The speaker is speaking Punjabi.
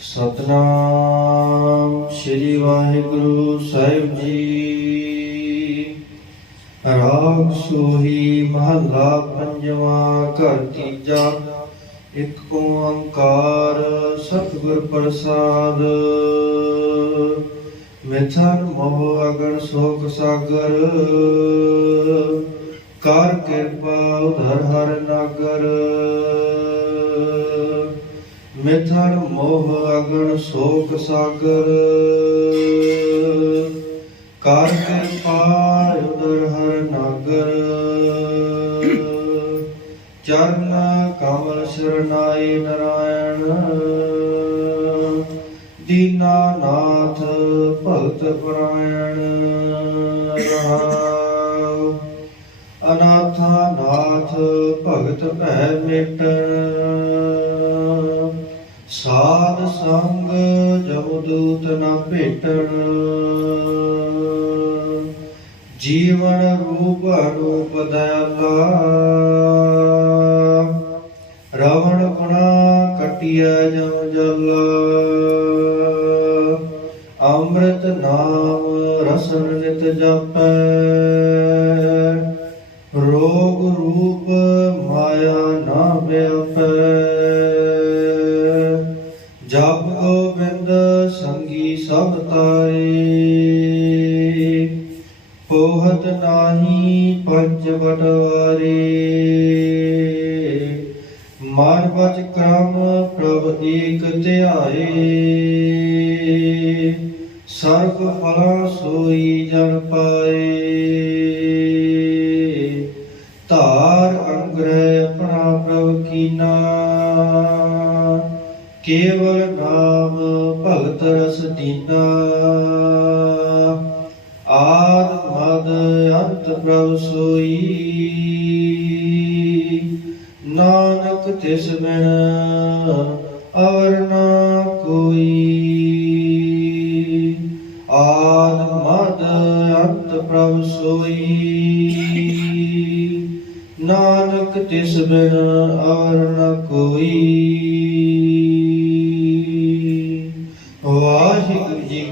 ਸਤਨਾਮ ਸ੍ਰੀ ਵਾਹਿਗੁਰੂ ਸਾਹਿਬ ਜੀ। ਰਾਗ ਸੋਹੀ ਮਹੱਲਾ ਪੰਜਵਾਂ, ਘਰ ਤੀਜਾ, ਇੱਕ ਓੰਕਾਰ ਸਤਿਗੁਰ ਪ੍ਰਸਾਦ। ਮਿਥਨ ਮੋਹ ਅਗਣ ਸੋਖ ਸਾਗਰ, ਕਰ ਕਿਰਪਾ ਉਧਰ ਹਰ ਨਗਰ। ਮਿਥਨ ਮੋਹ ਅਗਣ ਸ਼ੋਕ ਸਾਗਰ। ਕਰ ਕਿਰਪਾ ਉਧਰ ਹਰ ਨਗਰ। ਚਰਨ ਕਮਲ ਸਰਨਾਈ ਨਰਾਇਣ। ਦੀਨਾਨਾਥ ਭਗਤ ਪਰਾਇਣ। ਅਨਾਥਾ ਨਾਥ ਭਗਤ ਭੈ ਮਿਟਣ। ਸਾਧ ਸੰਗ ਜਮਦੂਤ ਨਾ ਭੇਟਣ। ਜੀਵਨ ਰੂਪ ਅਨੂਪ ਦਇਆਲਾ ਰਵਣ ਗੁਣਾ ਕਟਿਆ ਜਮ ਜਲ। ਅੰਮ੍ਰਿਤ ਨਾਮ ਰਸਨ ਨਿਤ ਜਪੈ। ਰੋਗ ਰੂਪ ਮਾਇਆ ਨਾ ਵਿਅਪੈ ਸਭ ਤਾਰੇ ਪੋਹਤ ਨਾਹੀ ਪੰਜ ਬਟਵਾਰੇ। ਮਨ ਬਚ ਕਰਮ ਪ੍ਰਭ ਏਕ ਧਿਆਏ, ਸਰਬ ਫਲਾ ਸੋਈ ਜਨ ਪਾਏ। ਧਾਰ ਅੰਗ੍ਰਹਿ ਆਪਣਾ ਪ੍ਰਭ ਕੀਨਾ, ਕੇਵਲ ਨਾਮ ਭਗਤ ਰਸ ਆਦ ਮਦ ਅੰਤ ਪ੍ਰਭ ਸੋਈ। ਨਾਨਕ ਤਿਸ ਬਿਨ ਅਵਰ ਨਾ ਕੋਈ। ਆਦ ਮਦ ਅੰਤ ਪ੍ਰਭ ਸੋਈ। ਨਾਨਕ ਤਿਸ ਬਿਨ ਅਵਰ ਨ ਕੋਈ।